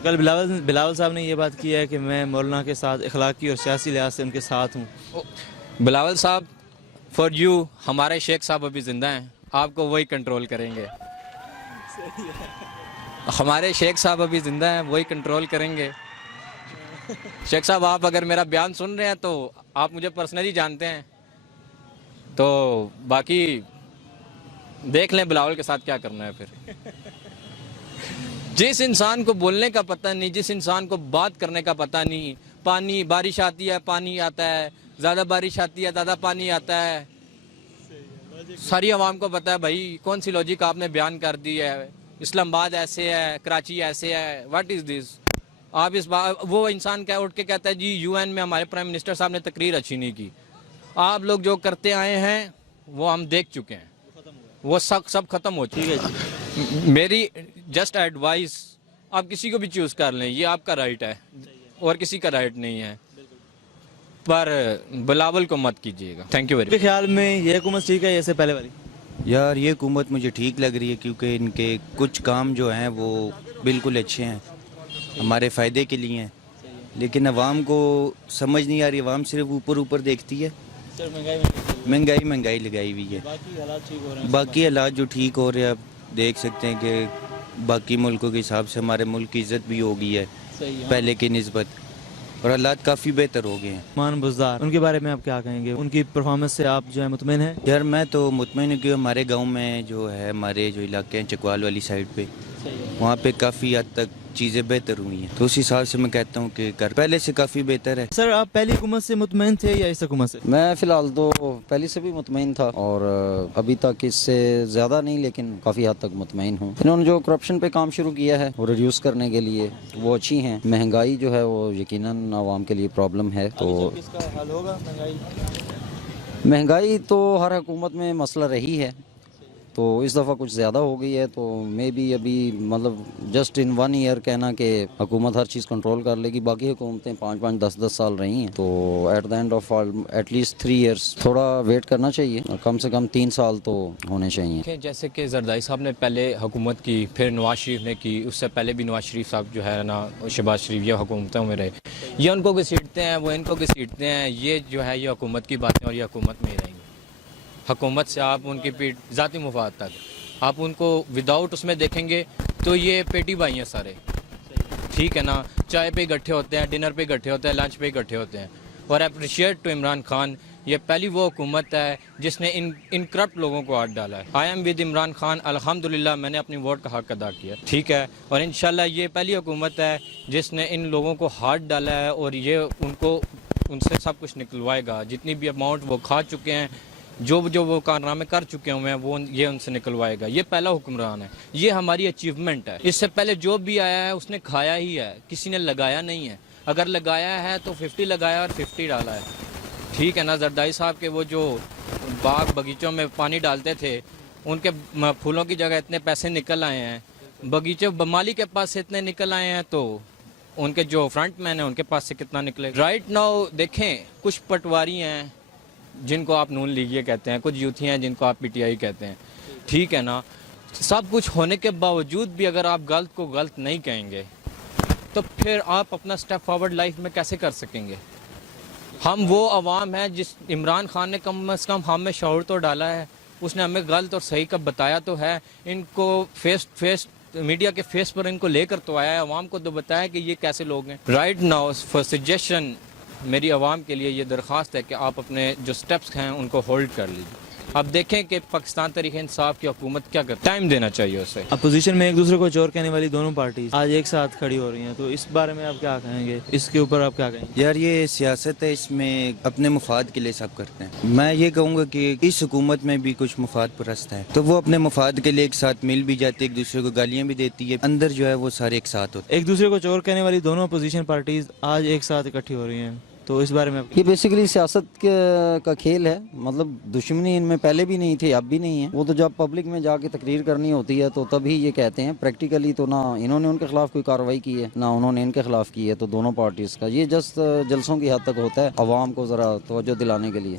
کل بلاول صاحب نے یہ بات کی ہے کہ میں مولانا کے ساتھ اخلاقی اور سیاسی لحاظ سے ان کے ساتھ ہوں. بلاول صاحب فار یو ہمارے شیخ صاحب ابھی زندہ ہیں, آپ کو وہی کنٹرول کریں گے. ہمارے شیخ صاحب ابھی زندہ ہیں, وہی کنٹرول کریں گے. شیخ صاحب آپ اگر میرا بیان سن رہے ہیں تو آپ مجھے پرسنلی جانتے ہیں, تو باقی دیکھ لیں بلاول کے ساتھ کیا کرنا ہے. پھر جس انسان کو بولنے کا پتہ نہیں, جس انسان کو بات کرنے کا پتہ نہیں, پانی بارش آتی ہے پانی آتا ہے, زیادہ بارش آتی ہے زیادہ پانی آتا ہے, ساری عوام کو پتہ ہے بھائی کون سی لاجک آپ نے بیان کر دی ہے. اسلام آباد ایسے ہے, کراچی ایسے ہے, واٹ از دس. آپ اس وہ انسان کیا اٹھ کے کہتا ہے جی یو این میں ہمارے پرائم منسٹر صاحب نے تقریر اچھی نہیں کی. آپ لوگ جو کرتے آئے ہیں وہ ہم دیکھ چکے ہیں, وہ سب ختم ہو چکے ہیں. میری جسٹ ایڈوائس, آپ کسی کو بھی چوز کر لیں, یہ آپ کا رائٹ ہے اور کسی کا رائٹ نہیں ہے, پر بلاول کو مت کیجیے گا. Thank you very much. میرے خیال میں یہ حکومت ٹھیک ہے یا اس سے پہلے والی؟ یار یہ حکومت مجھے ٹھیک لگ رہی ہے کیونکہ ان کے کچھ کام جو ہیں وہ بالکل اچھے ہیں, ہمارے فائدے کے لیے ہیں, لیکن عوام کو سمجھ نہیں آ رہی. عوام صرف اوپر دیکھتی ہے, مہنگائی لگائی ہوئی ہے. باقی حالات جو ٹھیک ہو رہے ہیں, آپ دیکھ سکتے ہیں کہ باقی ملکوں کے حساب سے ہمارے ملک کی عزت بھی ہو گئی ہے پہلے کی نسبت, اور حالات کافی بہتر ہو گئے ہیں. مان بزدار ان کے بارے میں آپ کیا کہیں گے؟ ان کی پرفارمنس سے آپ جو ہے مطمئن ہیں؟ یار میں تو مطمئن ہوں کہ ہمارے گاؤں میں جو ہے, ہمارے جو علاقے ہیں چکوال والی سائڈ پہ, وہاں پہ کافی حد تک چیزیں بہتر ہوئی ہیں, تو اس حساب سے میں کہتا ہوں کہ پہلے سے کافی بہتر ہے. سر آپ پہلی حکومت سے مطمئن تھے یا اس حکومت سے؟ میں فی الحال تو پہلے سے بھی مطمئن تھا, اور ابھی تک اس سے زیادہ نہیں لیکن کافی حد تک مطمئن ہوں. انہوں نے جو کرپشن پہ کام شروع کیا ہے وہ ریڈیوس کرنے کے لیے وہ اچھی ہیں. مہنگائی جو ہے وہ یقیناً عوام کے لیے پرابلم ہے, تو اس کا حل ہوگا مہنگائی تو ہر حکومت میں مسئلہ رہی ہے, تو اس دفعہ کچھ زیادہ ہو گئی ہے. تو میں بھی ابھی مطلب جسٹ ان 1 ایئر کہنا کہ حکومت ہر چیز کنٹرول کر لے گی. باقی حکومتیں 5 10 سال رہی ہیں, تو at the end of at least 3 years تھوڑا ویٹ کرنا چاہیے, کم سے کم 3 سال تو ہونے چاہیے. جیسے کہ زردائی صاحب نے پہلے حکومت کی, پھر نواز شریف نے کی, اس سے پہلے بھی نواز شریف صاحب جو ہے نا, شہباز شریف, یہ حکومتوں میں رہے. یہ ان کو گھسیٹتے ہیں, وہ ان کو گھسیٹتے ہیں. یہ جو ہے یہ حکومت کی باتیں, اور یہ حکومت میں ہی رہیں گی. حکومت سے آپ ان کی پیٹ ذاتی مفاد تک آپ ان کو وداؤٹ اس میں دیکھیں گے تو یہ پیٹی بھائی ہیں سارے, ٹھیک ہے نا. چائے پہ اکٹھے ہوتے ہیں, ڈنر پہ اکٹھے ہوتے ہیں, لنچ پہ اکٹھے ہوتے ہیں. اور اپریشیٹ ٹو عمران خان, یہ پہلی وہ حکومت ہے جس نے ان کرپٹ لوگوں کو ہاتھ ڈالا ہے. I am with Imran Khan, الحمدللہ میں نے اپنی ووٹ کا حق ادا کیا, ٹھیک ہے. اور انشاءاللہ یہ پہلی حکومت ہے جس نے ان لوگوں کو ہاتھ ڈالا ہے, اور یہ ان سے سب کچھ نکلوائے گا. جتنی بھی اماؤنٹ وہ کھا چکے ہیں, جو وہ کارنامے کر چکے ہوئے ہیں, وہ یہ ان سے نکلوائے گا. یہ پہلا حکمران ہے, یہ ہماری اچیومنٹ ہے. اس سے پہلے جو بھی آیا ہے اس نے کھایا ہی ہے, کسی نے لگایا نہیں ہے. اگر لگایا ہے تو 50 لگایا اور 50 ڈالا ہے, ٹھیک ہے نا. زردائی صاحب کے وہ جو باغ بغیچوں میں پانی ڈالتے تھے, ان کے پھولوں کی جگہ اتنے پیسے نکل آئے ہیں. باغیچے مالی کے پاس سے اتنے نکل آئے ہیں, تو ان کے جو فرنٹ مین ہیں ان کے پاس سے کتنا نکلے. رائٹ ناؤ دیکھیں, کچھ پٹواری ہیں جن کو آپ نون لیگی کہتے ہیں, کچھ یوتھی ہیں جن کو آپ پی ٹی آئی کہتے ہیں, ٹھیک ہے نا. سب کچھ ہونے کے باوجود بھی اگر آپ غلط کو غلط نہیں کہیں گے تو پھر آپ اپنا سٹیپ فارورڈ لائف میں کیسے کر سکیں گے؟ ہم وہ عوام ہیں جس عمران خان نے کم از کم ہم میں شعور تو ڈالا ہے, اس نے ہمیں غلط اور صحیح کا بتایا تو ہے. ان کو فیس میڈیا کے فیس پر ان کو لے کر تو آیا ہے, عوام کو تو بتایا کہ یہ کیسے لوگ ہیں. رائٹ ناؤ فار سجیشن میری عوام کے لیے یہ درخواست ہے کہ آپ اپنے جو سٹیپس ہیں ان کو ہولڈ کر لیجیے. آپ دیکھیں کہ پاکستان تحریک انصاف کی حکومت کیا کرتی ہے, ٹائم دینا چاہیے اسے. اپوزیشن میں ایک دوسرے کو چور کہنے والی دونوں پارٹیز آج ایک ساتھ کھڑی ہو رہی ہیں, تو اس بارے میں آپ کیا کہیں گے؟ اس کے اوپر آپ کیا کہیں گے؟ یار یہ سیاست ہے, اس میں اپنے مفاد کے لیے سب کرتے ہیں. میں یہ کہوں گا کہ اس حکومت میں بھی کچھ مفاد پرست ہے, تو وہ اپنے مفاد کے لیے ایک ساتھ مل بھی جاتے, ایک دوسرے کو گالیاں بھی دیتی ہے, اندر جو ہے وہ سارے ایک ساتھ ہوتے ہیں. ایک دوسرے کو چور کہنے والی دونوں اپوزیشن پارٹیز آج ایک ساتھ اکٹھی ہو رہی ہیں, تو اس بارے میں یہ بیسیکلی سیاست کا کھیل ہے. مطلب دشمنی ان میں پہلے بھی نہیں تھی, اب بھی نہیں ہے. وہ تو جب پبلک میں جا کے تقریر کرنی ہوتی ہے تو تبھی یہ کہتے ہیں. پریکٹیکلی تو نہ انہوں نے ان کے خلاف کوئی کارروائی کی ہے, نہ انہوں نے ان کے خلاف کی ہے. تو دونوں پارٹیز کا یہ جسٹ جلسوں کی حد تک ہوتا ہے, عوام کو ذرا توجہ دلانے کے لیے.